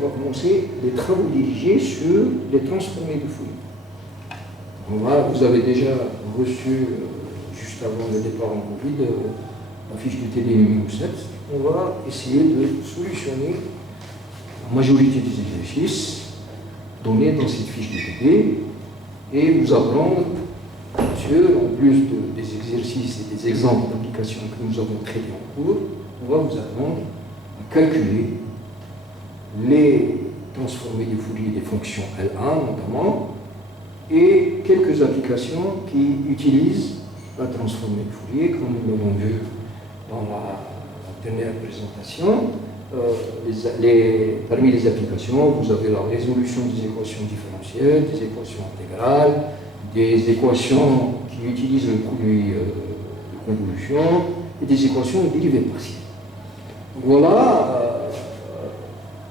on va commencer les travaux dirigés sur les transformés de Fourier. Vous avez déjà reçu, juste avant le départ en Covid, la fiche du TD numéro 7. On va essayer de solutionner la majorité des exercices donnés dans cette fiche du TD et vous apprendre, bien sûr, en plus des exercices et des exemples d'application que nous avons traités en cours, on va vous apprendre à calculer les transformés de Fourier des fonctions L1 notamment, et quelques applications qui utilisent la transformée de Fourier, comme nous l'avons vu dans la dernière présentation. Parmi les applications, vous avez la résolution des équations différentielles, des équations intégrales, des équations qui utilisent le produit de convolution et des équations de dérivées partielles. Voilà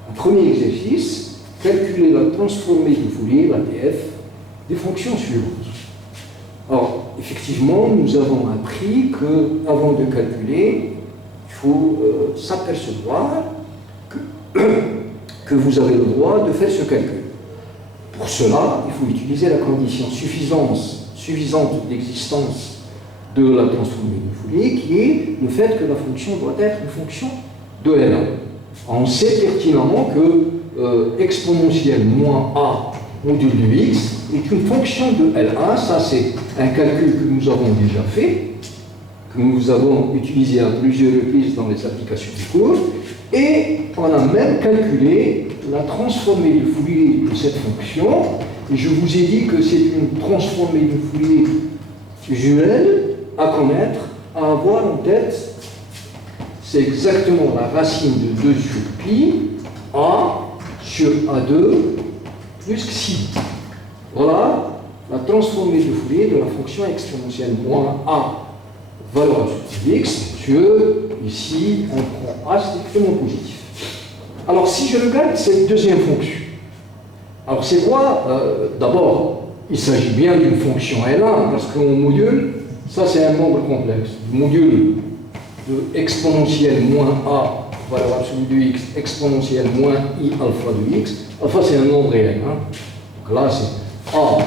un premier exercice, calculer la transformée de Fourier, la TF, des fonctions suivantes. Alors, effectivement, nous avons appris qu'avant de calculer, il faut s'apercevoir que vous avez le droit de faire ce calcul. Pour cela, il faut utiliser la condition suffisante d'existence de la transformée de Fourier, qui est le fait que la fonction doit être une fonction de L1. On sait pertinemment que exponentielle moins a module de x est une fonction de L1. Ça, c'est un calcul que nous avons déjà fait, que nous avons utilisé à plusieurs reprises dans les applications du cours, et on a même calculé la transformée de Fourier de cette fonction, et je vous ai dit que c'est une transformée de Fourier usuelle à connaître, à avoir en tête. C'est exactement la racine de 2 sur pi, a sur a2 plus xi. Voilà la transformée de Fourier de la fonction exponentielle moins a, valeur absolue de x, sur, ici, on prend a strictement positif. Alors, si je regarde cette deuxième fonction, alors c'est quoi d'abord, il s'agit bien d'une fonction L1, parce que mon module, ça c'est un nombre complexe. Le module de exponentielle moins a, valeur absolue de x, exponentielle moins i alpha de x. Alpha, c'est un nombre réel. Donc là, c'est a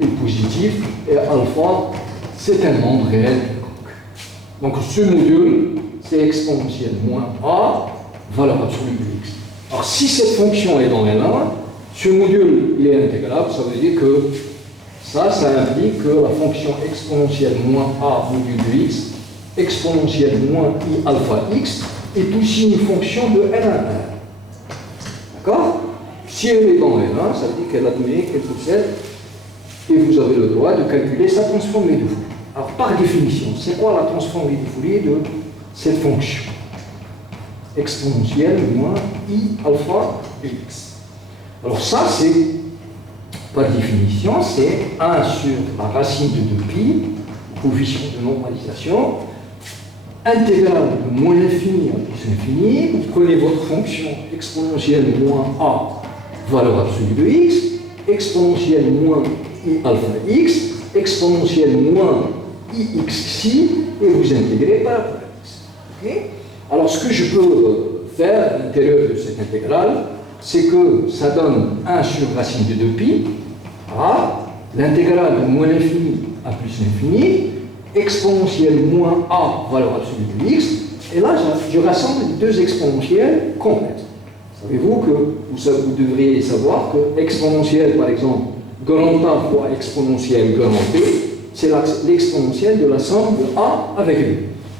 est positif et alpha, c'est un nombre réel. Donc ce module, c'est exponentielle moins a, valeur absolue de x. Alors si cette fonction est dans L1, ce module, il est intégrable, ça veut dire que ça implique que la fonction exponentielle moins a module de x, exponentielle moins i alpha x, est aussi une fonction de L1. D'accord? Si elle est dans L1, ça veut dire qu'elle admet, qu'elle possède, et vous avez le droit de calculer sa transformée de Fourier. Alors, par définition, c'est quoi la transformée de Fourier de cette fonction? Exponentielle moins i alpha de x. Alors ça, c'est, par définition, c'est 1 sur la racine de 2pi, coefficient de normalisation, intégrale de moins l'infini à plus l'infini. Vous prenez votre fonction exponentielle moins a, valeur absolue de x, exponentielle moins i alpha x, exponentielle moins ixi, et vous intégrez par rapport à x. Okay? Alors, ce que je peux faire à l'intérieur de cette intégrale, c'est que ça donne 1 sur racine de 2pi, a, l'intégrale de moins l'infini à plus l'infini, exponentielle moins a, valeur absolue de x, et là, je rassemble les deux exponentielles complètes. Savez-vous que vous devriez savoir que exponentielle, par exemple, grand A fois exponentielle grand B, c'est l'exponentielle de la somme de A avec B.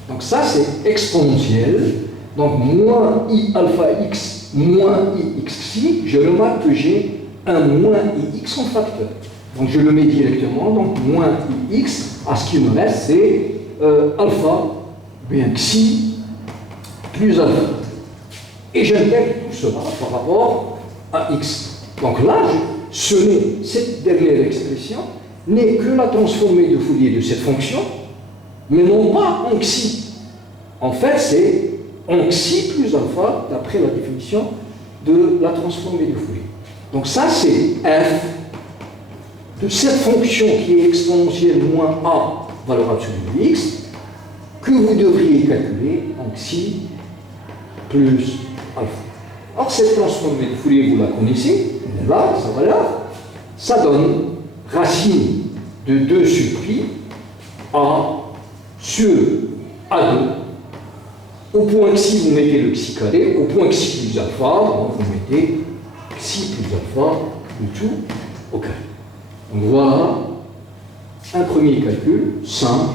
Donc ça, c'est exponentielle. Donc moins i alpha x moins ixi, je remarque que j'ai un moins ix en facteur. Donc je le mets directement, donc moins ix, à ce qui me reste, c'est alpha, bien xi, plus alpha. Et j'intègre tout cela par rapport à x. Donc là, cette dernière expression n'est que la transformée de Fourier de cette fonction, mais non pas en xi. En fait, c'est en xi plus alpha, d'après la définition de la transformée de Fourier. Donc ça, c'est f de cette fonction qui est exponentielle moins a, valeur absolue de x, que vous devriez calculer en xi plus alpha. Or, cette transformée de Fourier, vous la connaissez, elle est là, sa valeur, ça donne racine de 2 sur pi A sur A2. Au point xi, vous mettez le xi carré, au point xi plus alpha, vous mettez xi plus alpha, le tout au carré. Donc voilà un premier calcul simple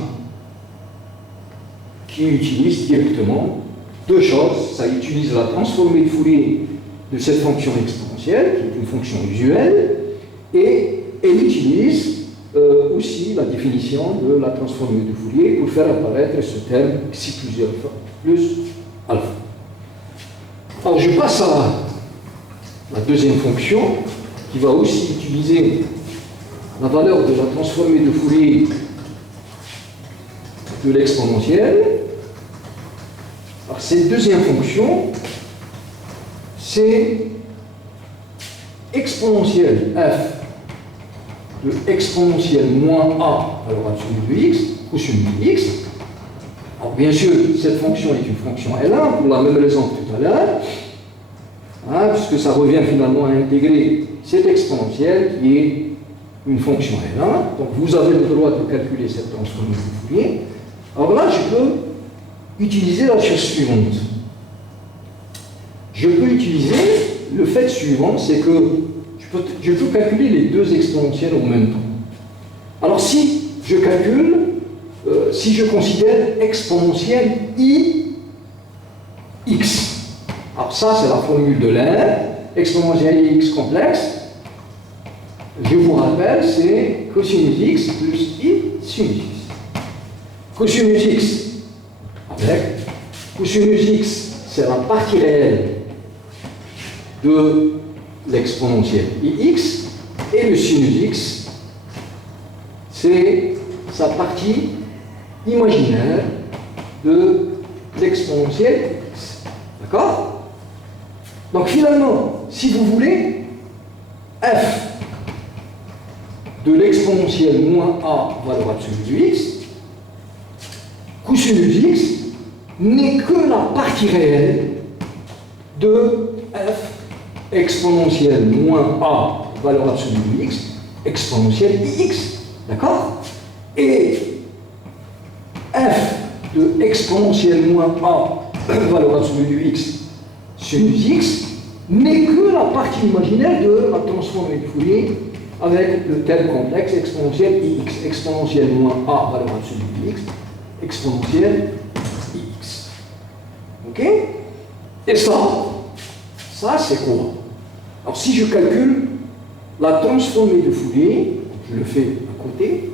qui utilise directement 2 choses. Ça utilise la transformée de Fourier de cette fonction exponentielle, qui est une fonction usuelle, et elle utilise aussi la définition de la transformée de Fourier pour faire apparaître ce terme xi plus alpha plus alpha. Alors je passe à la deuxième fonction qui va aussi utiliser la valeur de la transformée de Fourier de l'exponentielle. Alors cette deuxième fonction, c'est exponentielle f de exponentielle moins a à l'ordre absolu de x, cosinus de x. Alors bien sûr, cette fonction est une fonction L1 pour la même raison que tout à l'heure, hein, puisque ça revient finalement à intégrer cette exponentielle qui est une fonction L1. Donc vous avez le droit de calculer cette transformée de Fourier. Alors là, je peux utiliser la chose suivante. Je peux utiliser le fait suivant, c'est que je peux calculer les 2 exponentielles en même temps. Alors si je calcule, si je considère exponentielle i x, alors ça c'est la formule de l'air, exponentielle i x complexe, je vous rappelle, c'est cosinus x plus i sinus x. Cosinus x avec cosinus x, c'est la partie réelle de l'exponentielle ix, et le sinus x, c'est sa partie imaginaire de l'exponentielle x. D'accord? Donc finalement, si vous voulez, f de l'exponentielle moins a valeur absolue de x, cosinus x n'est que la partie réelle de f exponentielle moins a valeur absolue de x, exponentielle ix. D'accord? Et f de exponentielle moins a valeur absolue de x sinus x n'est que la partie imaginaire de la transformée de Fourier avec le terme complexe exponentielle ix, exponentielle moins a valeur absolue de x, exponentielle ix. Ok? Et ça c'est quoi? Alors si je calcule la transformée de Fourier, je le fais à côté,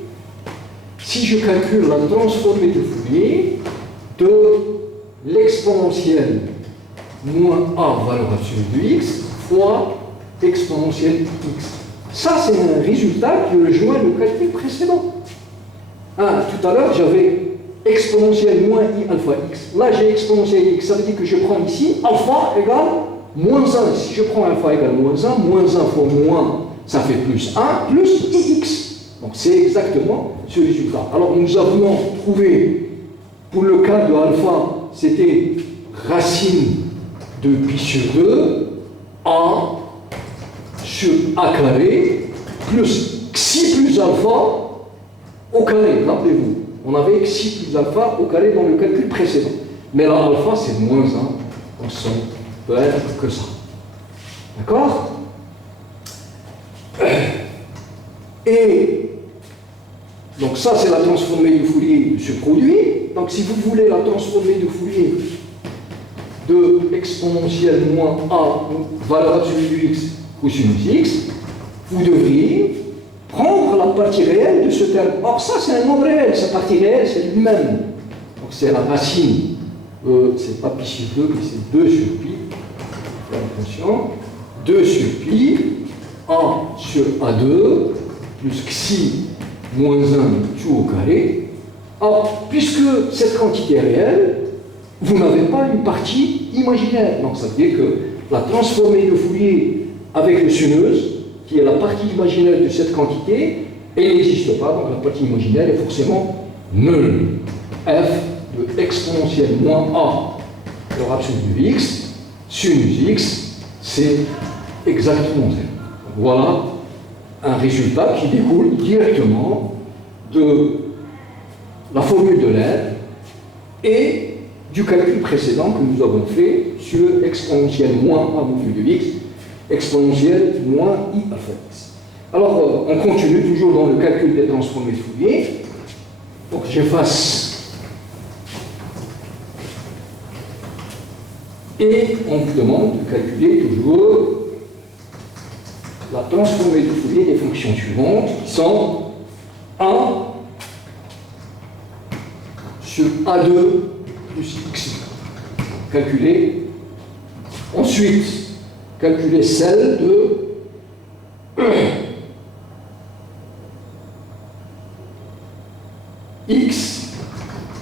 si je calcule la transformée de Fourier de l'exponentielle moins a valeur absolue de x fois exponentielle x. Ça, c'est un résultat qui rejoint le calcul précédent. Ah, tout à l'heure, j'avais exponentielle moins i alpha x. Là, j'ai exponentielle x. Ça veut dire que je prends ici alpha égale moins 1. Si je prends alpha égale moins 1 fois moins, ça fait plus 1 plus ix. Donc, c'est exactement ce résultat. Alors, nous avions trouvé, pour le cas de alpha, c'était racine de pi sur 2, a sur a carré, plus xi plus alpha au carré. Rappelez-vous, on avait xi plus alpha au carré dans le calcul précédent. Mais là, alpha, c'est moins 1, donc ça peut être que ça. D'accord? Et donc ça, c'est la transformée de Fourier de ce produit. Donc si vous voulez la transformée de Fourier de exponentielle moins a valeur absolue de x cosinus x, vous devriez prendre la partie réelle de ce terme. Or ça, c'est un nombre réel. Sa partie réelle, c'est lui-même. Donc c'est la racine. C'est pas pi sur 2, mais c'est 2 sur pi. Faire attention. 2 sur pi, a sur a2, plus xi moins 1 tout au carré. Or, puisque cette quantité est réelle, vous n'avez pas une partie imaginaire. Donc ça veut dire que la transformée de Fourier avec le sinus, qui est la partie imaginaire de cette quantité, elle n'existe pas, donc la partie imaginaire est forcément nulle. F de exponentielle moins a, valeur absolue de x, sinus x, c'est exactement 0. Voilà un résultat qui découle directement de la formule de l'air et du calcul précédent que nous avons fait sur exponentielle moins a modulo de x, exponentielle moins i alpha x. Alors, on continue toujours dans le calcul des transformés de Fourier. Donc, j'efface. Et on vous demande de calculer toujours la transformée de Fourier des fonctions suivantes, qui sont 1 sur A2 plus x. Calculer. Ensuite, calculer celle de x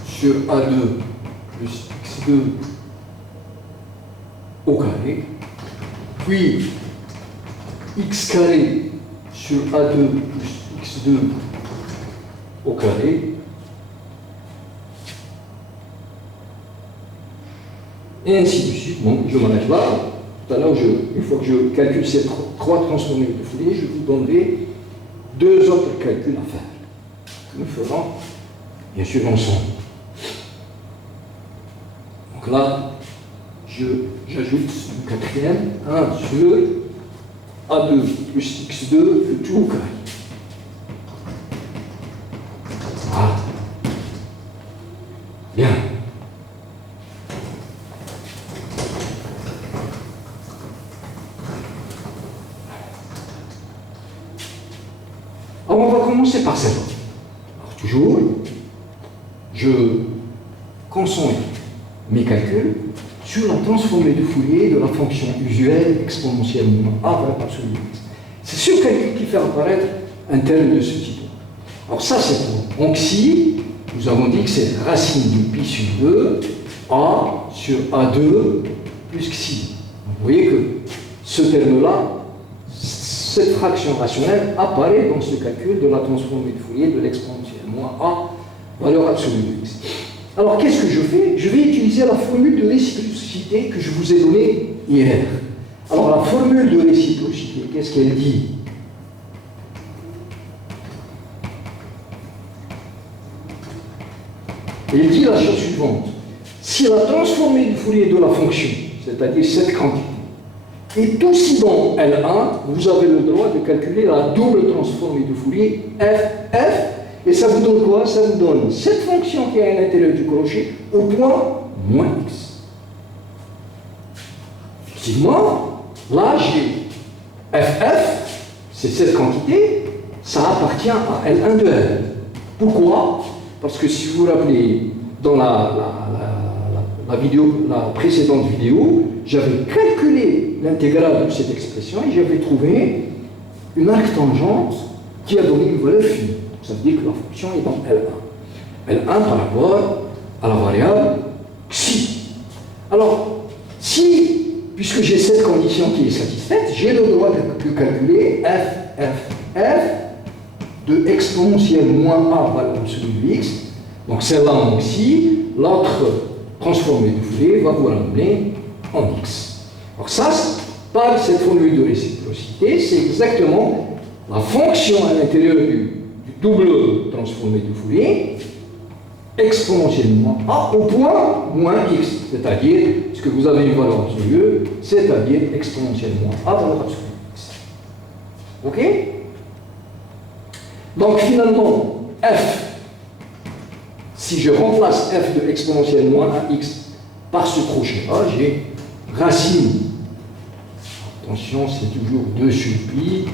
sur A2 plus x2 au carré, puis x carré sur A2 plus x2 au carré, et ainsi de suite. Bon, je m'arrête là. Tout à l'heure, une fois que je calcule ces 3 transformés de Fourier, je vous donnerai 2 autres calculs à faire. Nous ferons, bien sûr, ensemble. Donc là, j'ajoute une quatrième, 1 sur A2 plus x2, le tout au carré. Voilà. Bien. Alors, on va commencer par celle-là. Alors, toujours, je concentre mes calculs sur la transformée de Fourier de la fonction usuelle exponentielle moins a par absolue x. C'est ce calcul qui fait apparaître un terme de ce type. Alors ça, c'est pour xi, nous avons dit que c'est racine de pi sur 2, a sur a2 plus xi. Vous voyez que ce terme-là, cette fraction rationnelle apparaît dans ce calcul de la transformée de Fourier de l'exponentielle moins a, valeur absolue de x. Alors, qu'est-ce que je fais? Je vais utiliser la formule de réciprocité que je vous ai donnée hier. Alors, la formule de réciprocité, qu'est-ce qu'elle dit? Elle dit la chose suivante. Si la transformée de Fourier de la fonction, c'est-à-dire cette quantité, est aussi dans L1, vous avez le droit de calculer la double transformée de Fourier f. Et ça vous donne quoi? Ça vous donne cette fonction qui est à l'intérieur du crochet au point moins x. Effectivement, là j'ai ff, c'est cette quantité, ça appartient à L1 de L. Pourquoi? Parce que si vous vous rappelez, dans la précédente vidéo, j'avais calculé l'intégrale de cette expression et j'avais trouvé une arctangente qui a donné une valeur finie. Ça veut dire que la fonction est dans L1. L1 par rapport à la variable xi. Alors, si, puisque j'ai cette condition qui est satisfaite, j'ai le droit de calculer f de exponentielle moins a valeur absolue de x. Donc celle-là en xi, l'autre transformée de Fourier va vous ramener en x. Alors ça, par cette formule de réciprocité, c'est exactement la fonction à l'intérieur du double transformé de Fourier, exponentiellement a au point moins x, c'est-à-dire, puisque vous avez une valeur absolue, c'est-à-dire exponentiellement a valeur absolue x. Ok? Donc finalement, f, si je remplace f de exponentiellement à x par ce crochet-là, j'ai racine, attention, c'est toujours 2 sur pi,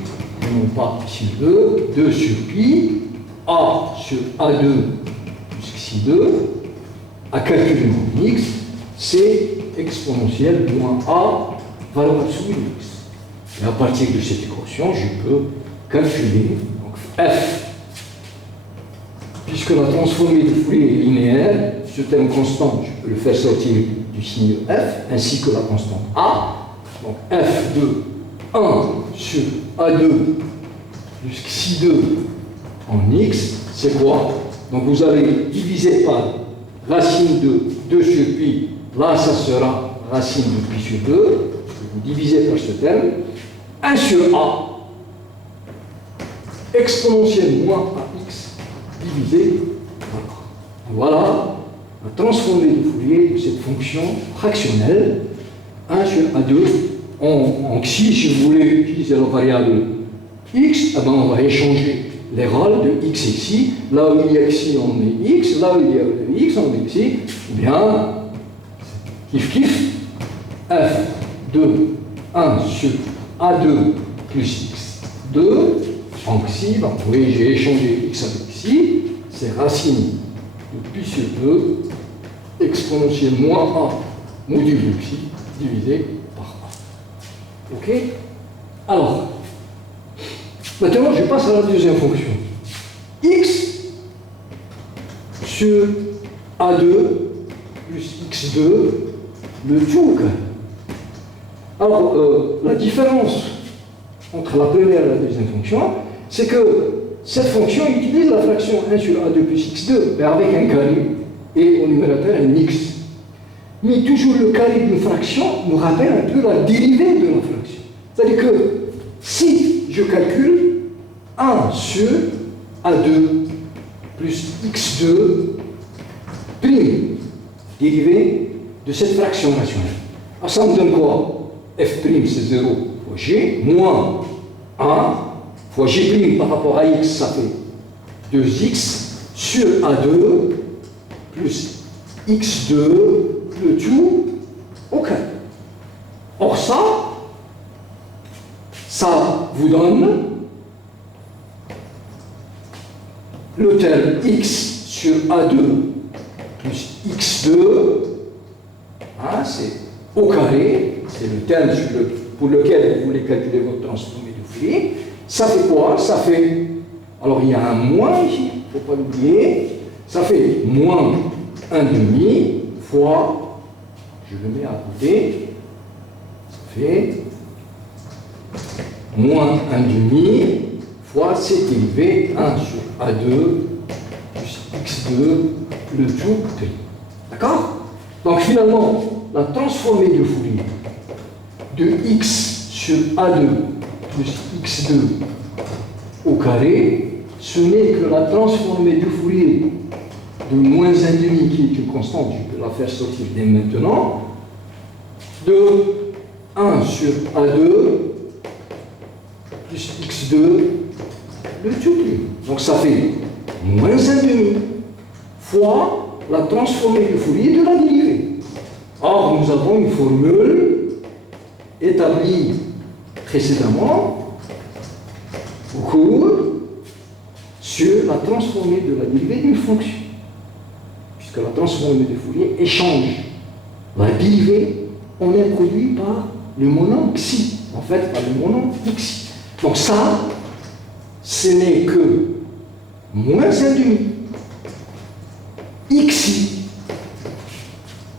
et non pas sur 2 sur pi, a sur a2 plus xi2, à calculer mon x, c'est exponentielle moins a, valeur absolue de x. Et à partir de cette équation, je peux calculer donc, f, puisque la transformée de Fourier est linéaire, ce terme constant, je peux le faire sortir du signe f, ainsi que la constante a, donc f de 1 sur a2 plus xi2 en x, c'est quoi? Donc vous allez diviser par racine de 2 sur pi, là ça sera racine de pi sur 2, vous divisez par ce terme, 1 sur a exponentielle moins ax divisé par a. Voilà la transformée de Fourier de cette fonction fractionnelle 1 sur a2 en xi, si vous voulez utiliser la variable x, eh ben on va échanger les rôles de x et xi. Là où il y a xi, on met x, là où il y a x, on met xi. Eh bien, kiff f de 1 sur a2 plus x2 en xi. Donc, vous voyez, j'ai échangé x avec xi, c'est racine de pi sur 2 exponentielle moins a module de xi divisé par a. Ok? Alors, maintenant je passe à la deuxième fonction. X sur a2 plus x2, le tout. Alors, la différence entre la première et la deuxième fonction, c'est que cette fonction utilise la fraction 1 sur a2 plus x2, mais avec un carré, et au numérateur un x. Mais toujours le carré d'une fraction nous rappelle un peu la dérivée de la fraction. C'est-à-dire que si je calcule 1 sur a2 plus x2 prime dérivée de cette fraction rationnelle. Alors ça me donne quoi? F' c'est 0 fois g, moins 1 fois g' par rapport à x, ça fait 2x sur a2 plus x2, le tout au carré. Or ça vous donne le terme x sur a2 plus x2, hein, c'est au carré, c'est le terme pour lequel vous voulez calculer votre transformée de Fourier. Ça fait quoi? Ça fait, alors il y a un moins ici, il ne faut pas l'oublier, ça fait moins 1 demi fois, je le mets à côté, ça fait moins 1 demi fois c dérivé 1 sur a2 plus x2, le tout prime. D'accord? Donc finalement, la transformée de Fourier de x sur a2 plus x2 au carré, ce n'est que la transformée de Fourier de moins 1 demi, qui est une constante, je peux la faire sortir dès maintenant, de 1 sur a2 plus x2, le tout prime. Donc ça fait moins 1 demi fois la transformée de Fourier de la dérivée. Or, nous avons une formule établie précédemment au cours sur la transformée de la dérivée d'une fonction. Puisque la transformée de Fourier échange la dérivée en un produit par le monom xi, en fait par le monom xi. Donc ça, ce n'est que moins 1 demi xi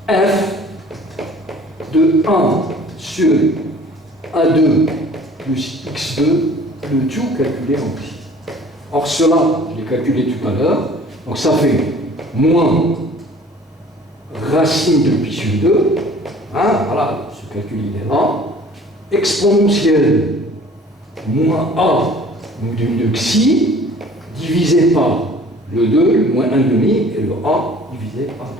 f de 1 sur a2 plus x2, le tout calculé en xi. Or cela, je l'ai calculé tout à l'heure, donc ça fait moins racine de pi sur 2, hein, voilà, ce calcul il est là, exponentielle moins a module de xi, divisé par le 2, le moins 1 demi, et le a divisé par 2.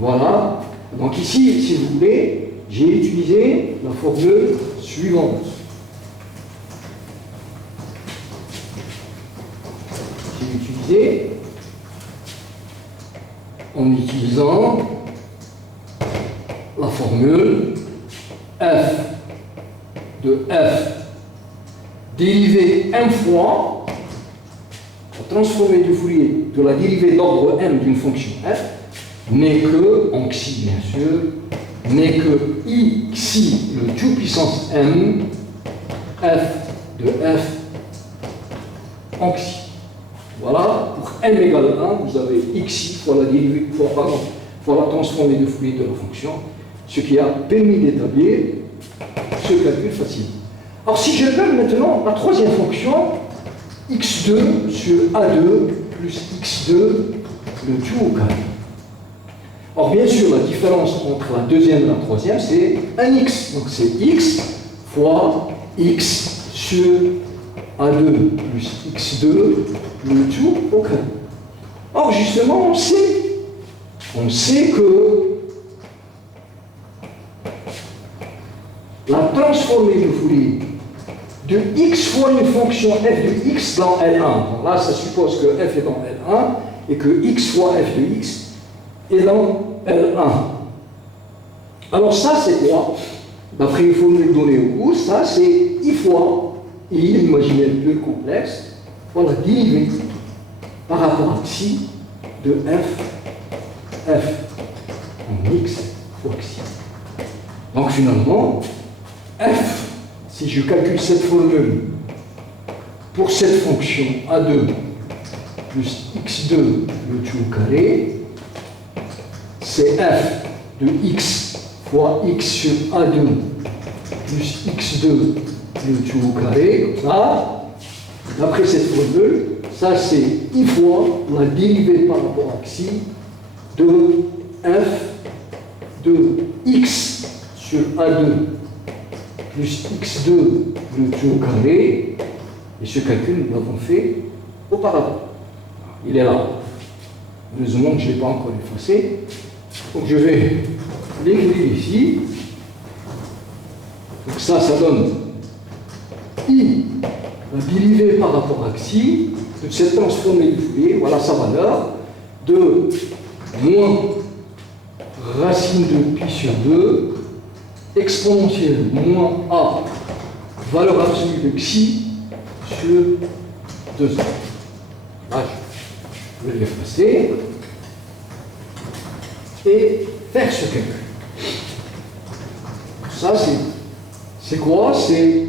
Voilà, donc ici, si vous voulez, j'ai utilisé la formule suivante. J'ai utilisé, en utilisant la formule f de f dérivée m fois la transformée de Fourier de la dérivée d'ordre m d'une fonction f n'est que, en xi bien sûr, n'est que i xi, le tout puissance m, f de f en xi. Voilà, pour m égale 1, vous avez xi fois la dérivée, fois la transformée de Fourier de la fonction, ce qui a permis d'établir ce calcul facile. Alors si je donne maintenant la troisième fonction, x2 sur a2 plus x2, le tout au carré. Or, bien sûr, la différence entre la deuxième et la troisième, c'est un x. Donc, c'est x fois x sur A2 plus x2, le tout au carré. Or, justement, on sait que la transformée de Fourier de x fois une fonction f de x dans L1. Donc là, ça suppose que f est dans L1 et que x fois f de x est dans L1. Alors ça, c'est quoi? D'après les formules données au cours, ça, c'est i fois, et imaginaire plus complexe, fois la dérivée par rapport à xi de f en x fois xi. Donc finalement, f, si je calcule cette formule pour cette fonction a2 plus x2 le tout au carré, c'est f de x fois x sur a2 plus x2 le tout au carré, comme ça. D'après cette formule, ça c'est i fois la dérivée par rapport à xi de f de x sur a2 plus x2 le tout au carré, et ce calcul, nous l'avons fait auparavant. Il est là. Heureusement que je ne l'ai pas encore effacé. Donc je vais l'écrire ici. Donc ça donne i, la dérivée par rapport à xi, de cette transformée du Fourier, voilà sa valeur, de moins racine de pi sur 2, exponentielle moins a, valeur absolue de xi sur 2a. Là, je vais l'effacer et faire ce calcul. Ça, c'est quoi? C'est,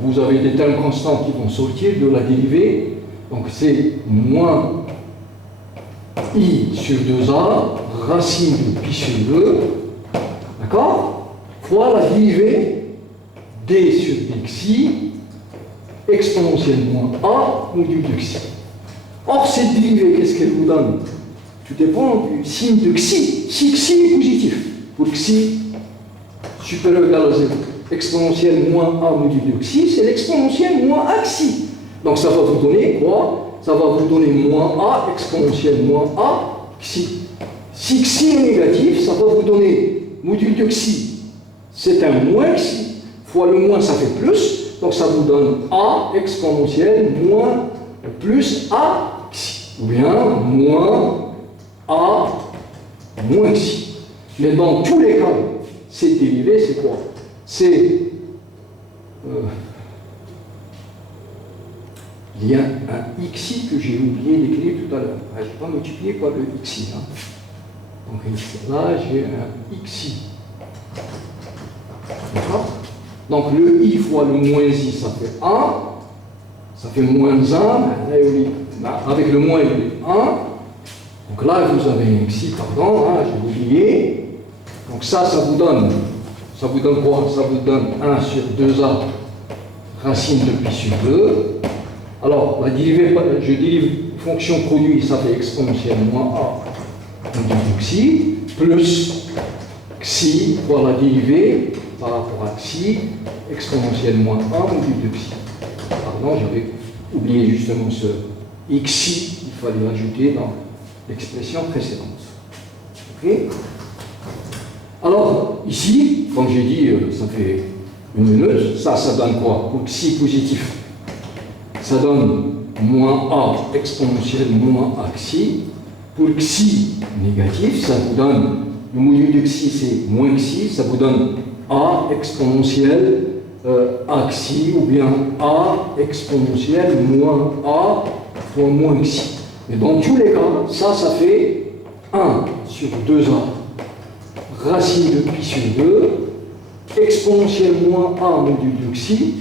vous avez des termes constants qui vont sortir de la dérivée. Donc, c'est moins i sur 2a, racine de pi sur 2, d'accord? Fois la dérivée d sur xi, exponentielle moins a, module de xi. Or, cette dérivée, qu'est-ce qu'elle vous donne? Tout dépend du signe de xi. Si xi est positif, pour xi supérieur ou égal à 0, exponentielle moins a module de xi, c'est l'exponentielle moins a xi. Donc ça va vous donner quoi? Ça va vous donner moins a exponentielle moins a xi. Si xi est négatif, ça va vous donner module de xi, c'est un moins xi, fois le moins ça fait plus, donc ça vous donne a exponentielle moins plus a xi, ou bien moins a moins xi. Mais dans tous les cas, cette dérivée, c'est quoi? C'est il y a un xi que j'ai oublié d'écrire tout à l'heure. Je n'ai pas multiplié par le xi. Hein. Donc là, j'ai un xi. D'accord? Donc le i fois le moins i, ça fait 1. Ça fait moins 1. Avec le moins, il est 1. Donc là, vous avez un xi, pardon, hein, j'ai oublié. Donc ça vous donne quoi? Ça vous donne 1 sur 2a racine de pi sur 2. Alors, la dérivée, je dérive fonction produit, ça fait exponentielle moins a module de xi, plus xi fois la dérivée par rapport à xi, exponentielle moins a module de xi. Pardon, j'avais oublié justement ce xi qu'il fallait ajouter dans l'expression précédente. Ok? Alors, ici, comme j'ai dit, ça fait une minute, ça donne quoi? Pour xi positif, ça donne moins a exponentielle moins a xi. Pour xi négatif, ça vous donne, le module de xi c'est moins xi, ça vous donne a exponentielle a xi, ou bien a exponentielle moins a fois moins xi. Mais dans tous les cas, ça fait 1 sur 2a, racine de pi sur 2, exponentielle moins a module de xi,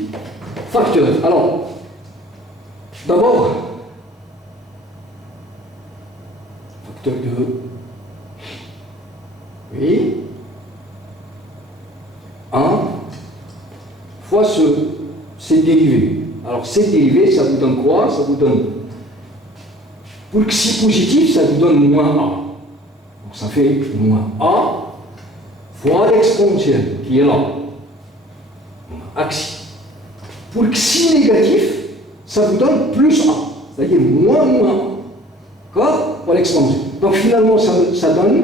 facteur. Alors, d'abord, facteur de, oui, 1 fois ces dérivés. Alors, ces dérivés, ça vous donne quoi? Ça vous donne, pour xi positif, ça vous donne moins a. Donc ça fait moins A fois l'exponentielle qui est là. Axi. Pour xi négatif, ça vous donne plus A, c'est-à-dire moins A. D'accord? Pour l'exponentielle. Donc finalement, ça donne,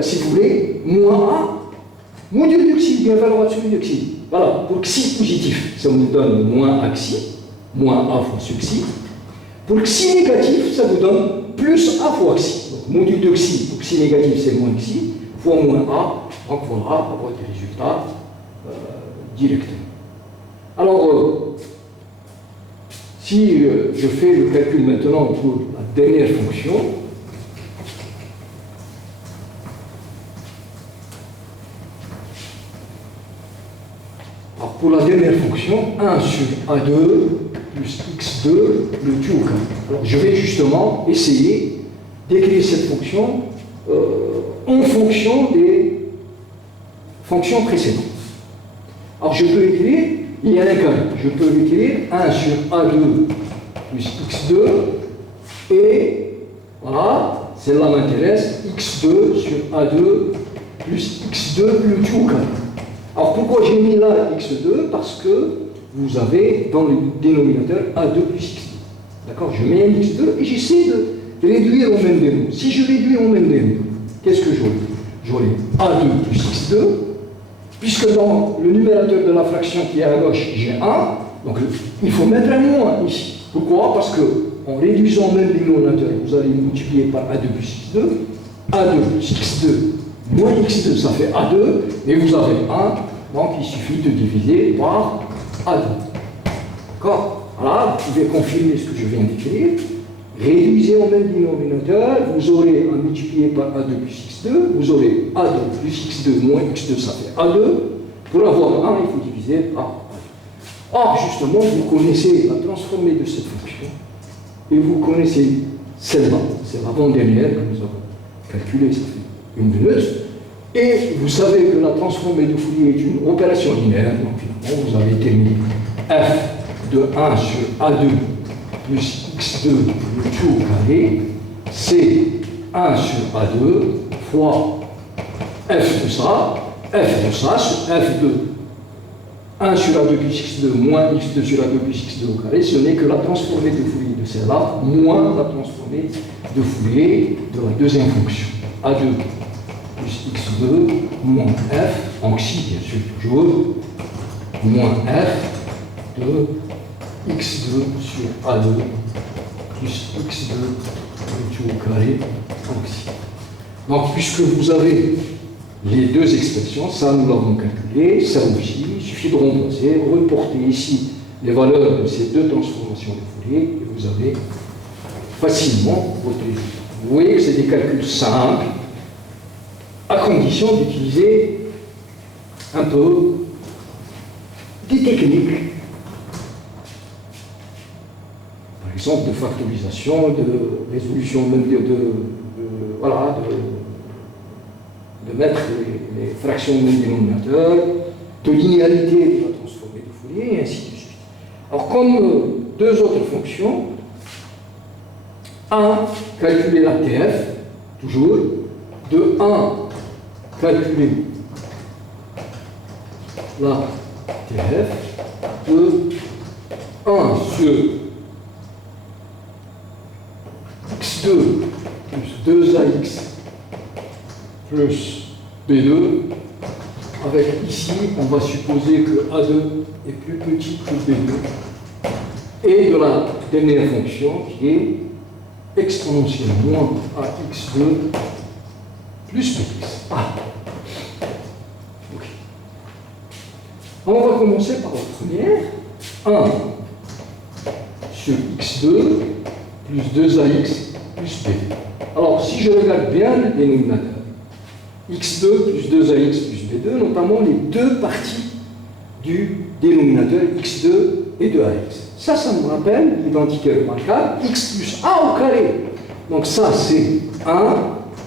si vous voulez, moins A, module de xi, bien valeur absolue de xi. Voilà, pour xi positif, ça vous donne moins A xi, moins A fois ce xi. Pour xi négatif, ça vous donne plus A fois xi. Donc module de xi, pour xi négatif, c'est moins xi, fois moins A. Donc voilà, avoir des résultats directement. Alors, si je fais le calcul maintenant pour la dernière fonction, alors pour la dernière fonction, 1 sur A2 plus x2, le tout au carré. Alors je vais justement essayer d'écrire cette fonction en fonction des fonctions précédentes. Alors je peux écrire, il y a un carré, je peux écrire 1 sur A2 plus x2 et voilà, celle-là m'intéresse, x2 sur A2 plus x2 le tout au carré. Alors pourquoi j'ai mis là x2? Parce que vous avez dans le dénominateur A2 plus x2. D'accord? Je mets un x2 et j'essaie de réduire au même dénom. Si je réduis au même dénom, qu'est-ce que j'aurai? J'aurai A2 plus x2, puisque dans le numérateur de la fraction qui est à gauche, j'ai 1, donc il faut mettre un moins ici. Pourquoi? Parce que en réduisant même le dénominateur, vous allez multiplier par A2 plus x2, A2 plus x2 moins x2, ça fait A2, et vous avez 1, donc il suffit de diviser par A2. D'accord? Voilà, vous pouvez confirmer ce que je viens d'écrire. Réduisez au même dénominateur, vous aurez à multiplier par A2 plus x2, vous aurez A2 plus x2 moins x2, ça fait A2. Pour avoir 1, il faut diviser par A2. Or, justement, vous connaissez la transformée de cette fonction, et vous connaissez celle-là, c'est l'avant-dernière que nous avons calculée, ça fait 1 minute, et vous savez que la transformée de Fourier est une opération linéaire, donc finalement, vous avez terminé f de 1 sur A2 plus x2 le tout au carré, c'est 1 sur A2 fois f de ça sur f de 1 sur A2 plus x2 moins x2 sur A2 plus x2 au carré, ce n'est que la transformée de Fourier de celle-là, moins la transformée de Fourier de la deuxième fonction. A2 plus x2 moins f, en xi bien sûr toujours, moins f de x2 sur A2 plus x2 le tout au carré en xi. Donc puisque vous avez les deux expressions, ça nous l'avons calculé, ça aussi, il suffit de remplacer, reporter ici les valeurs de ces deux transformations de Fourier et vous avez facilement votre résultat. Vous voyez que c'est des calculs simples, à condition d'utiliser un peu des techniques, par exemple de factorisation, de résolution même voilà, de mettre les fractions au même dénominateur, de linéarité de la transformée de Fourier, et ainsi de suite. Alors, comme deux autres fonctions, 1, calculer la TF, toujours, de 1, calculer la TF, de 1 sur x2 plus 2ax plus b2, avec ici, on va supposer que a2 est plus petit que b2, et de la dernière fonction qui est exponentielle moins ax2 plus bx. Ah. Okay. On va commencer par la première, 1 sur x2 plus 2ax plus b2. Alors, si je regarde bien le dénominateur, x2 plus 2ax plus b2, notamment les deux parties du dénominateur x2 et 2ax. Ça me rappelle l'identité remarquable, x plus a au carré. Donc ça, c'est 1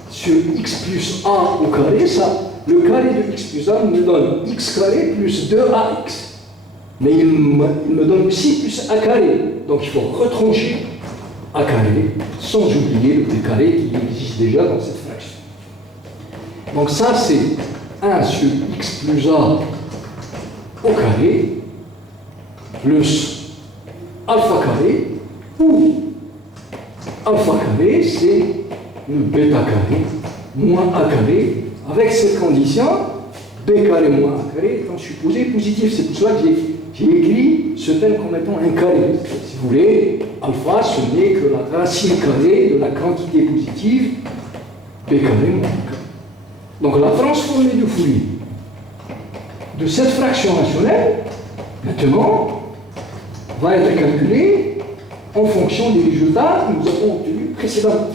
sur x plus a au carré. Ça, le carré de x plus a me donne x carré plus 2ax. Mais il me donne aussi plus a carré. Donc il faut retrancher a carré, sans oublier le b carré qui existe déjà dans cette fraction. Donc ça, c'est 1 sur x plus a au carré plus alpha carré, où alpha carré, c'est le bêta carré moins a carré, avec cette condition, b carré moins a carré étant supposé positif. C'est pour cela que j'ai écrit ce terme comme étant un carré. Si vous voulez, alpha, ce n'est que la racine carrée de la quantité positive b carré moins a carré. Donc la transformée de Fourier de cette fraction rationnelle, maintenant, va être calculée en fonction des résultats que nous avons obtenus précédemment.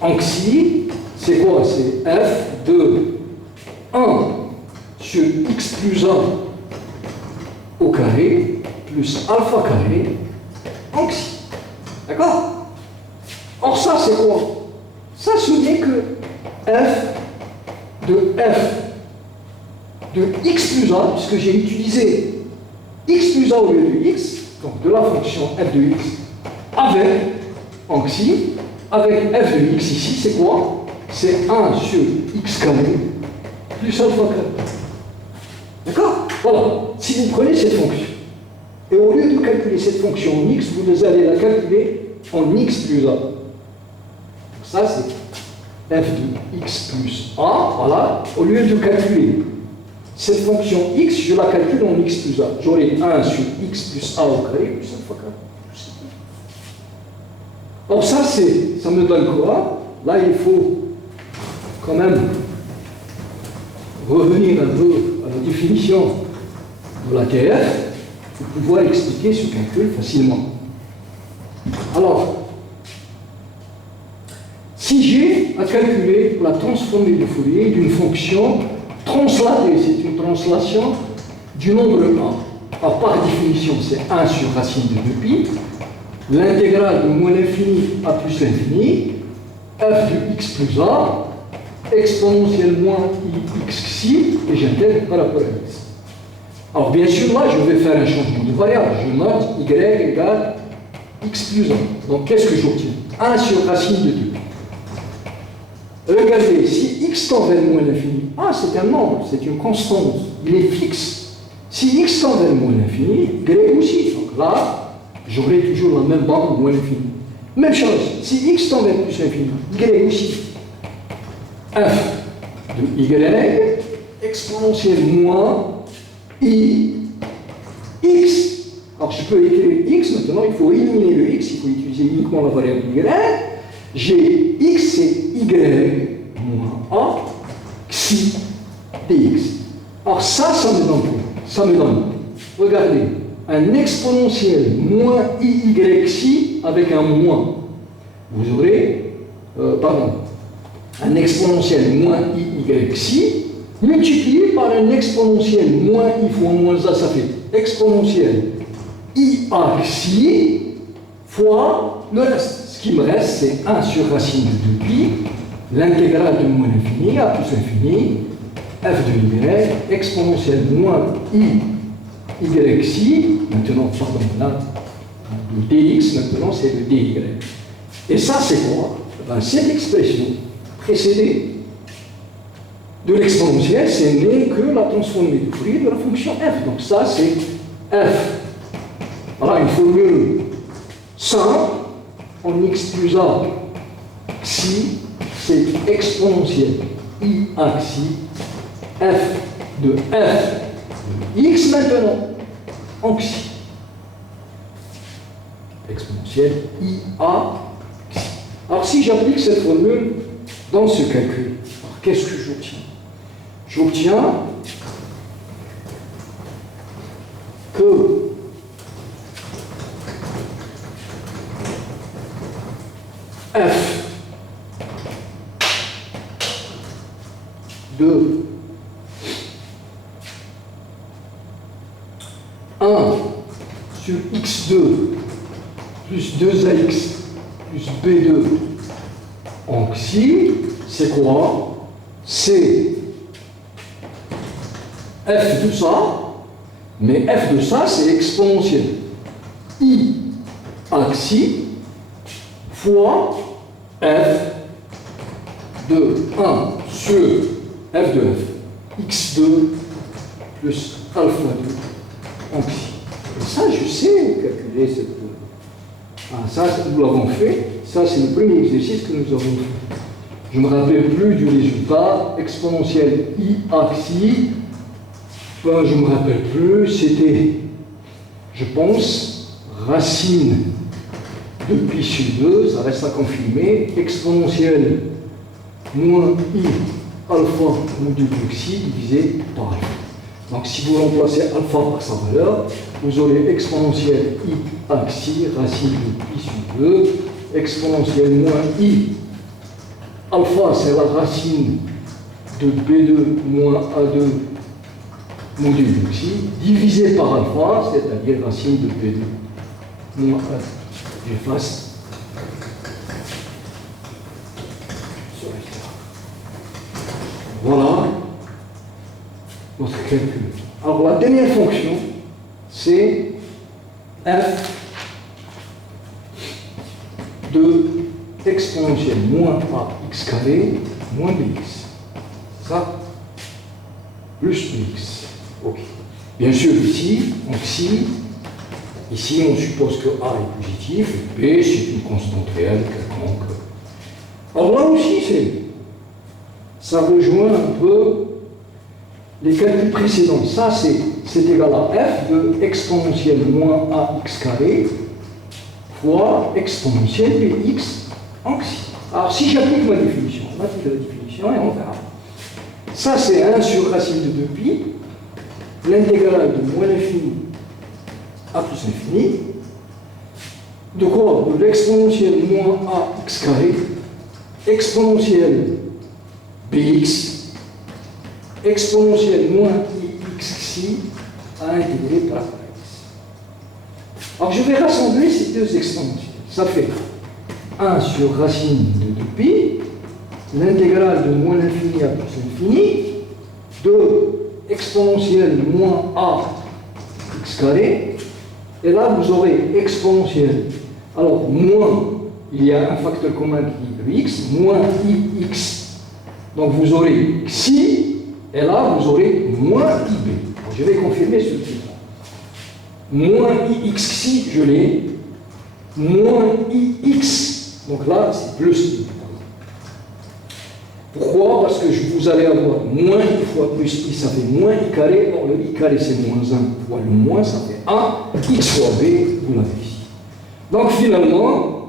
Donc si, c'est quoi? C'est f de 1 sur x plus 1 au carré plus alpha carré en xi. D'accord? Or ça, c'est quoi? Ça, ce n'est que f de x plus a, puisque j'ai utilisé x plus a au lieu de x, donc de la fonction f de x, avec, en xi, avec f de x ici, c'est quoi? C'est 1 sur x carré plus alpha carré. D'accord? Voilà. Si vous prenez cette fonction, et au lieu de calculer cette fonction en x, vous allez la calculer en x plus a. Donc ça, c'est f de x plus a, voilà, au lieu de calculer cette fonction x, je la calcule en x plus a. J'aurai 1 sur x plus a au carré plus alpha carré. Alors ça me donne quoi? Là, il faut quand même revenir un peu à la définition de la TF pour pouvoir expliquer ce calcul facilement. Alors, si j'ai à calculer la transformée de Fourier d'une fonction translatée, c'est une translation du nombre 1. Alors, par définition, c'est 1 sur racine de 2pi, l'intégrale de moins l'infini à plus l'infini, f de x plus a, exponentielle moins ix xi, et j'intègre par rapport à x. Alors, bien sûr, là, je vais faire un changement de variable. Je note y égale x plus 1. Donc, qu'est-ce que j'obtiens? 1 sur racine de 2pi. Regardez, si x tend vers moins l'infini, c'est un nombre, c'est une constante, il est fixe. Si x tend vers moins l'infini, y aussi. Donc là, j'aurai toujours la même bande moins l'infini. Même chose, si x tend vers plus l'infini, y aussi. F de y exponentielle moins i x. Alors je peux écrire x, maintenant il faut éliminer le x, il faut utiliser uniquement la variable y. J'ai x, c'est y moins a xi dx. Alors ça me donne quoi? Ça me donne, regardez, un exponentiel moins iy xi avec un moins. Vous aurez, un exponentiel moins iy xi multiplié par un exponentiel moins i fois moins a, ça fait exponentiel ia xi fois le reste. Ce qui me reste, c'est 1 sur racine de 2pi, l'intégrale de moins l'infini à plus l'infini, f de y, exponentielle moins i y xi, maintenant, là, le dx, maintenant, c'est le dy. Et ça, c'est quoi? Cette expression précédée de l'exponentielle, ce n'est que la transformée de Fourier de la fonction f. Donc ça, c'est f. Voilà une formule simple. En x plus a xi, c'est exponentielle i a xi, f de x maintenant en xi. Exponentielle i a xi. Alors si j'applique cette formule dans ce calcul, qu'est-ce que j'obtiens? J'obtiens que f de 1 sur x2 plus 2ax plus b2 en xi, c'est quoi? C'est f de ça, mais f de ça, c'est exponentiel i à xi fois f de 1 sur f de f, x2 plus alpha 2 en xi. Et ça, je sais calculer cette... Ah, ça, nous l'avons fait. Ça, c'est le premier exercice que nous avons fait. Je ne me rappelle plus du résultat. Exponentielle i à xi. Ben, je ne me rappelle plus. C'était, je pense, racine de pi sur 2. Ça reste à confirmer. Exponentielle moins i alpha module de xi divisé par alpha. Donc, si vous remplacez alpha par sa valeur, vous aurez exponentielle i à xi, racine de pi sur 2, exponentielle moins i. Alpha, c'est la racine de b2 moins a2 module de xi, divisé par alpha, c'est-à-dire racine de b2 moins a2. J'efface. Voilà notre calcul. Alors la dernière fonction, c'est f de exponentielle moins ax carré moins bx. Ça, plus bx. Ok. Bien sûr, ici, on suppose que a est positif et b, c'est une constante réelle quelconque. Alors là aussi, ça rejoint un peu les calculs précédents. Ça, c'est égal à f de exponentielle moins ax carré fois exponentielle bx en xi. Alors, si j'applique ma définition, on applique la définition et on verra. Ça, c'est 1 sur racine de 2pi, l'intégrale de moins l'infini à plus l'infini. De quoi? De l'exponentielle moins ax carré, exponentielle bx, exponentielle moins ix xi à intégrer par x. Alors je vais rassembler ces deux exponentielles. Ça fait 1 sur racine de 2pi, l'intégrale de moins l'infini à plus l'infini, de exponentielle moins a x carré, et là vous aurez exponentielle. Alors moins, il y a un facteur commun qui est le x, moins ix. Donc vous aurez xi, et là, vous aurez moins IB. Alors, je vais confirmer ce truc-là. Moins IXI, je l'ai. Moins IX. Donc là, c'est plus I. Pourquoi? Parce que vous allez avoir moins I fois plus I, ça fait moins I carré. Or, le I carré, c'est moins 1 fois le moins, ça fait A. X fois B, vous l'avez ici. Donc finalement,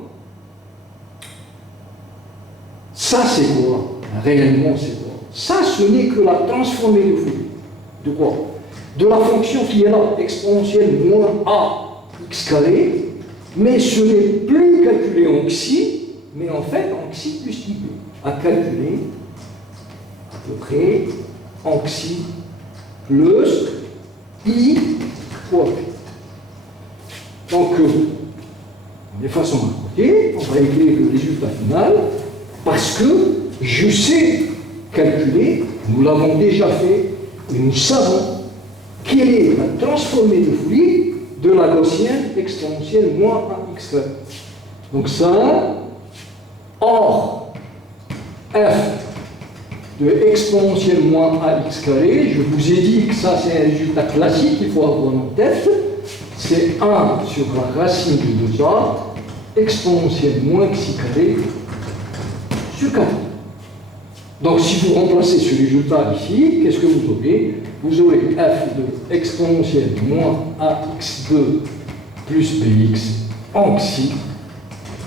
ça c'est quoi? Réellement, c'est quoi? Ça, ce n'est que la transformée de Fourier. De quoi? De la fonction qui est là, exponentielle moins a x carré, mais ce n'est plus calculé en xi, mais en fait en xi plus ib. À calculer à peu près en xi plus i fois b. Donc, on effaçons à côté, on va écrire le résultat final, parce que je sais calculer, nous l'avons déjà fait, et nous savons quelle est la transformée de Fourier de la gaussienne exponentielle moins ax carré. Donc ça, or, f de exponentielle moins ax carré, je vous ai dit que ça c'est un résultat classique qu'il faut avoir en tête, c'est 1 sur la racine de 2a exponentielle moins xi carré sur 4. Donc, si vous remplacez ce résultat ici, qu'est-ce que vous aurez? Vous aurez f de exponentielle moins ax2 plus bx en xi.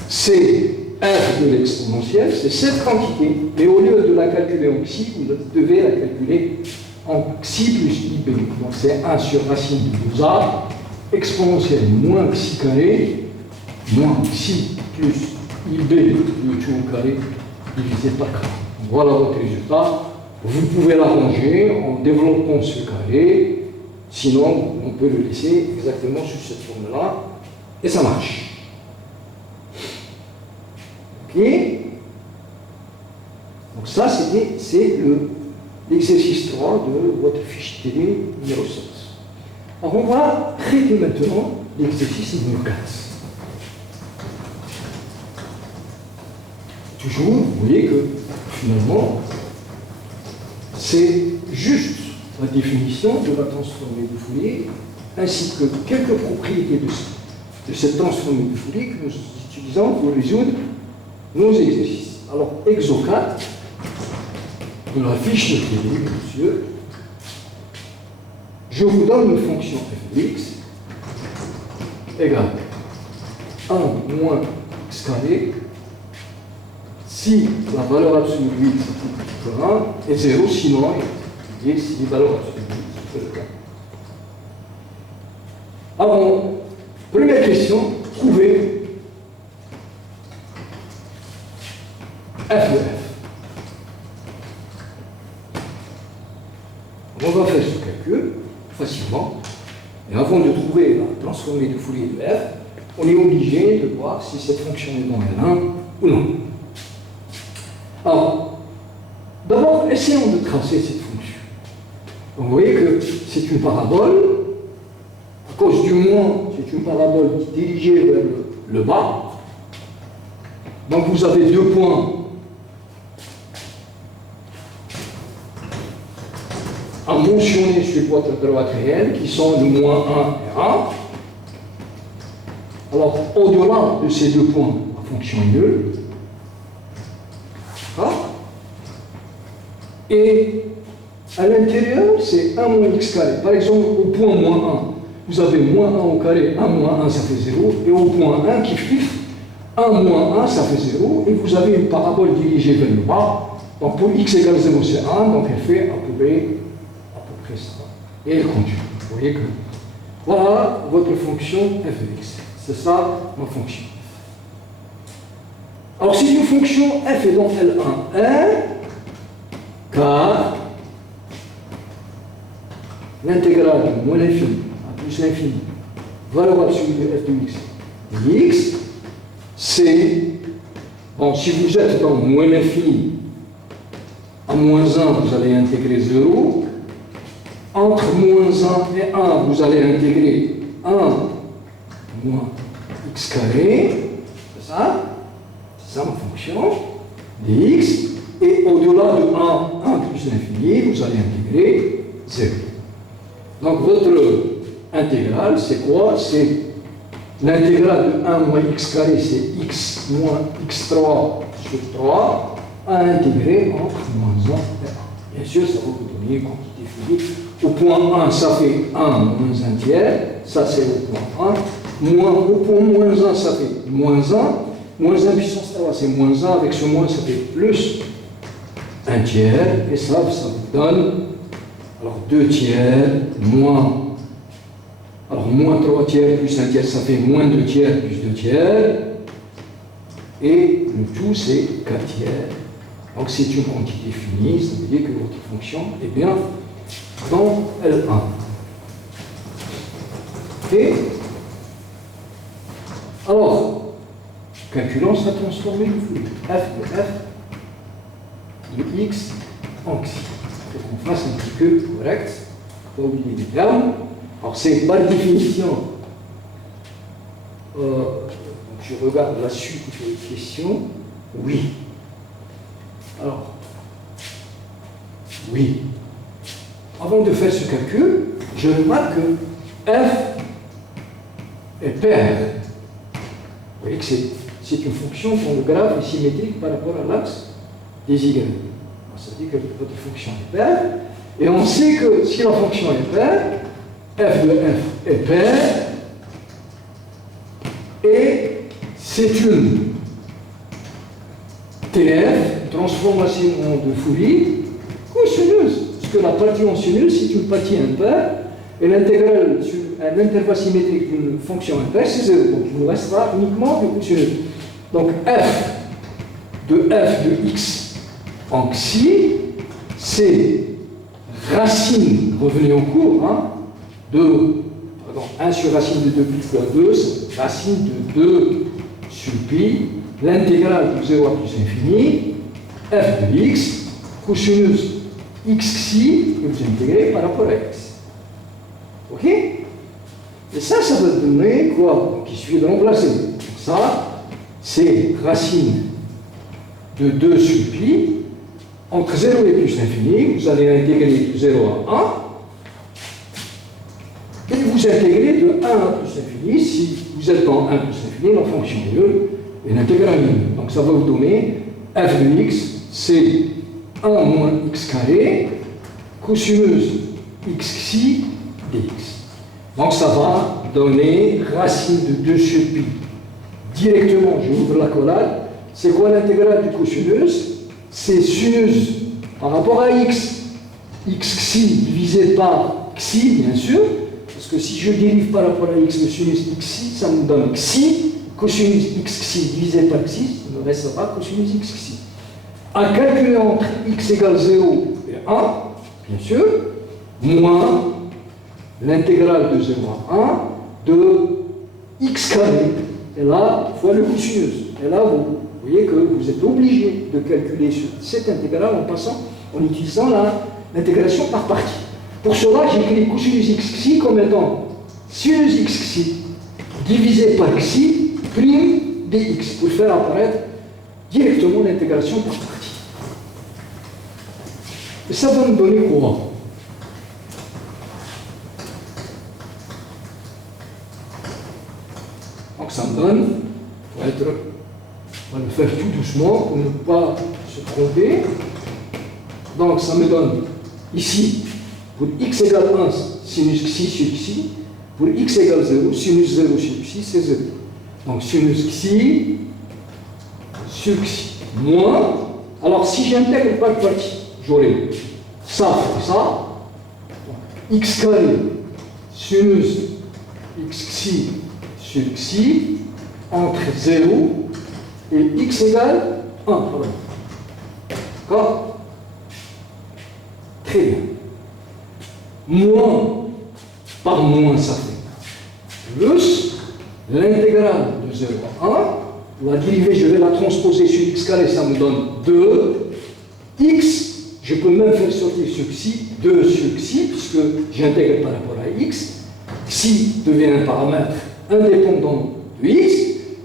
C'est f de l'exponentielle, c'est cette quantité, mais au lieu de la calculer en xi, vous devez la calculer en xi plus ib. Donc, c'est 1 sur racine de 2a, exponentielle moins xi carré, moins xi plus ib de tout au carré, divisé par 4. Voilà votre résultat. Vous pouvez l'arranger en développant ce carré, sinon on peut le laisser exactement sur cette forme-là, et ça marche. Ok? Donc ça, c'est l'exercice 3 de votre fiche télé numéro 7. Alors on va traiter maintenant l'exercice numéro 4. Toujours, vous voyez que finalement, c'est juste la définition de la transformée de Fourier, ainsi que quelques propriétés de cette transformée de Fourier que nous utilisons pour résoudre nos exercices. Alors, exo 4, de la fiche de théorie, bien sûr, je vous donne une fonction f de x égale 1 moins x carré si la valeur absolue de x est 0, sinon il y a si les valeurs absolues de x c'est le cas. Alors, première question, trouver f de f. On va faire ce calcul facilement. Et avant de trouver la transformée de Fourier de f, on est obligé de voir si cette fonction est dans L1 ou non. Alors, d'abord, essayons de tracer cette fonction. Donc, vous voyez que c'est une parabole. À cause du moins, c'est une parabole dirigée vers le bas. Donc, vous avez deux points à mentionner sur votre droite réelle, qui sont le moins 1 et 1. Alors, au-delà de ces deux points, la fonction est nulle. Et à l'intérieur, c'est 1 moins x carré. Par exemple, au point moins 1, vous avez moins 1 au carré, 1 moins 1, ça fait 0. Et au point 1, kiff, 1 moins 1, ça fait 0. Et vous avez une parabole dirigée vers le bas. Donc, pour x égale 0, c'est 1. Donc, elle fait à peu près ça. Et elle continue. Vous voyez que voilà votre fonction f de x. C'est ça ma fonction. Alors si une fonction f est dans L1, 1, car l'intégrale de moins l'infini à plus l'infini, valeur absolue de f de x, dx, c'est, bon, si vous êtes dans moins l'infini, à moins 1, vous allez intégrer 0. Entre moins 1 et 1, vous allez intégrer 1 moins x carré, c'est ça ma fonction, dx, et au-delà de 1 plus l'infini, vous allez intégrer 0. Donc votre intégrale, c'est quoi? C'est l'intégrale de 1 moins x carré, c'est x moins x3 sur 3, à intégrer entre moins 1 et 1. Bien sûr, ça va vous donner une quantité finie. Au point 1, ça fait 1 moins 1 tiers, ça c'est au point 1. Au point moins 1, ça fait moins 1. Moins 1 puissance 3, c'est moins 1. Avec ce moins, ça fait plus 1 tiers. Et ça vous donne alors 2 tiers moins. Alors moins 3 tiers plus 1 tiers, ça fait moins 2 tiers plus 2 tiers. Et le tout, c'est 4 tiers. Donc c'est une quantité finie, ça veut dire que votre fonction est bien dans L1. Et alors, calculons sa transformée de Fourier. F de f de x en xi. Il faut qu'on fasse un petit peu correct, pas oublier les termes. Alors c'est par définition, je regarde la suite des questions, oui. Alors, oui. Avant de faire ce calcul, je remarque que f est pair. Vous voyez que c'est une fonction dont le graphe est symétrique par rapport à l'axe des y. Ça veut dire que votre fonction est paire. Et on sait que si la fonction est paire, f de f est paire. Et c'est une TF, transformation de Fourier, cosinus. Parce que la partie en sinus, c'est une partie impaire. Et l'intégrale sur un intervalle symétrique d'une fonction impaire, c'est 0. Donc il nous restera uniquement le cosinus. Donc f de x en xi, c'est racine, revenez au cours, hein, de 1 sur racine de 2 pi fois 2, c'est racine de 2 sur pi, l'intégrale de 0 à plus infini, f de x, cosinus x xi, que vous intégrez par rapport à x. Ok? Et ça va donner quoi? Donc il suffit de remplacer. Ça, c'est racine de 2 sur pi, entre 0 et plus l'infini, vous allez intégrer de 0 à 1, et vous intégrez de 1 à plus l'infini. Si vous êtes dans 1 plus l'infini, la fonction de est l'intégrale minime. Donc ça va vous donner f de x, c'est 1 moins x carré, cosinus xi dx. Donc ça va donner racine de 2 sur pi. Directement, j'ouvre la collade. C'est quoi l'intégrale du cosinus? C'est sinus par rapport à x. Xi divisé par xi, bien sûr. Parce que si je dérive par rapport à x le sinus xi, ça me donne xi. Cosinus xi divisé par xi, ça me restera cosinus xi. À calculer entre x égale 0 et 1, bien sûr, moins l'intégrale de 0 à 1 de x carré. Et là, fois le cosinus. Et là, vous voyez que vous êtes obligé de calculer cette intégrale en utilisant l'intégration par partie. Pour cela, j'écris cosinus xi comme étant sinus xi divisé par xi prime dx pour faire apparaître directement l'intégration par partie. Et ça va nous donner quoi? Donc ça me donne, on va le faire tout doucement pour ne pas se tromper. Donc ça me donne ici, pour x égale 1, sinus xi sur xi, pour x égale 0, sinus 0 sur xi, c'est 0. Donc sinus xi sur xi, moins, alors si j'intègre par partie, j'aurai ça et ça, donc, x carré sinus xi sur xi entre 0 et x égale 1. D'accord? Très bien. Moins par moins, ça fait plus l'intégrale de 0 à 1. La dérivée, je vais la transposer sur x carré, ça me donne 2. X, je peux même faire sortir sur xi, 2 sur xi, puisque j'intègre par rapport à x. Xi devient un paramètre indépendant de x,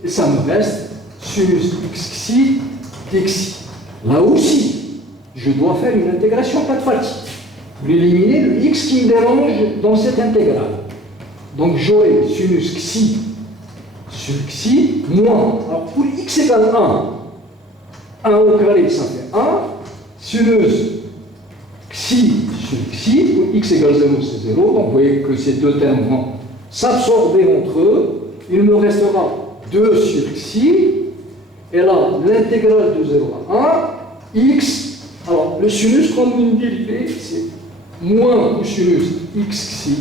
et ça me reste sinus xi dxi. Là aussi, je dois faire une intégration par partie pour éliminer le x qui me dérange dans cette intégrale. Donc j'aurai sinus xi sur xi moins, alors pour x égale 1, 1 au carré ça fait 1, sinus xi sur xi, pour x égale 0 c'est 0, donc vous voyez que ces deux termes vont s'absorber entre eux, il me restera 2 sur xi, et là l'intégrale de 0 à 1, x, alors le sinus comme une dérivée, c'est moins cosinus xi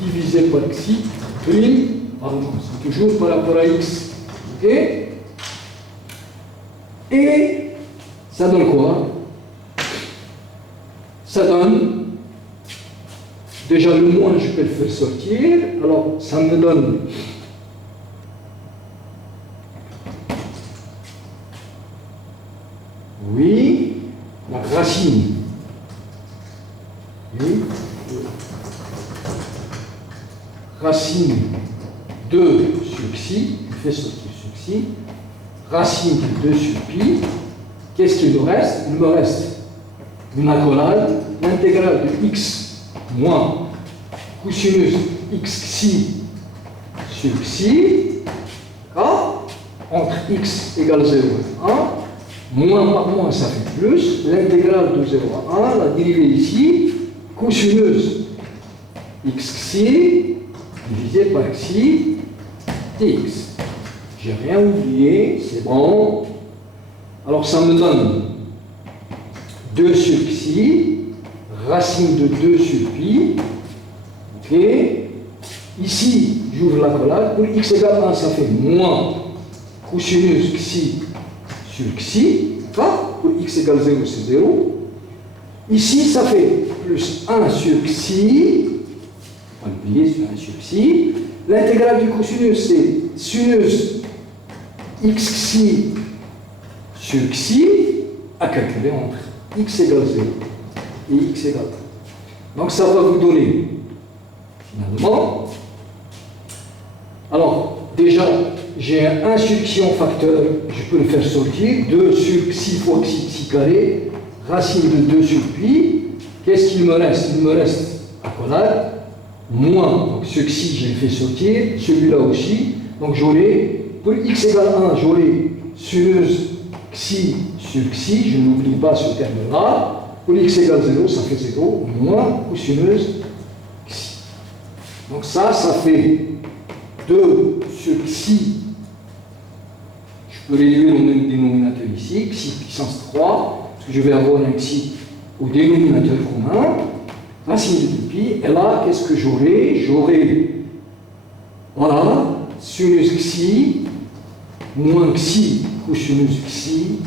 divisé par xi, prime, pardon, c'est toujours par rapport à x, ok? Et ça donne quoi? Ça donne, déjà le moins je peux le faire sortir, alors ça me donne oui, la racine. Oui. Racine 2 sur xi, je fais sortir sur xi, racine de 2 sur pi. Qu'est-ce qu'il me reste? Il me reste une accolade, l'intégrale de x moins cosinus xi sur xi, entre x égale 0 et 1, moins par moins ça fait plus, l'intégrale de 0 à 1, la dérivée ici, cosinus xi divisé par xi dx. J'ai rien oublié, c'est bon. Alors ça me donne 2 sur xi, racine de 2 sur pi. Ok. Ici, j'ouvre la collade. Pour x égale 1, ça fait moins cosinus xi sur xi. Pour x égale 0, c'est 0. Ici, ça fait plus 1 sur xi. On va oublier sur 1 sur xi. L'intégrale du cosinus, c'est sinus xi sur xi à calculer entre x égale 0 et x égale 1. Donc ça va vous donner, finalement, alors déjà, j'ai un 1 sur xi en facteur, je peux le faire sortir, 2 sur xi fois xi carré, racine de 2 sur pi, qu'est-ce qu'il me reste? Il me reste accolade, moins, donc ce xi, je l'ai fait sortir, celui-là aussi, donc j'aurai, pour x égale 1, j'aurai sinueuse xi sur xi, je n'oublie pas ce terme-là, pour x égale 0, ça fait 0, moins cossineuse xi. Donc ça fait 2 sur xi, je peux réduire au même dénominateur ici, xi puissance 3, parce que je vais avoir un xi au dénominateur commun, racine de 2 pi, et là, qu'est-ce que j'aurai? J'aurai, voilà, sinus xi, moins xi cosinus xi,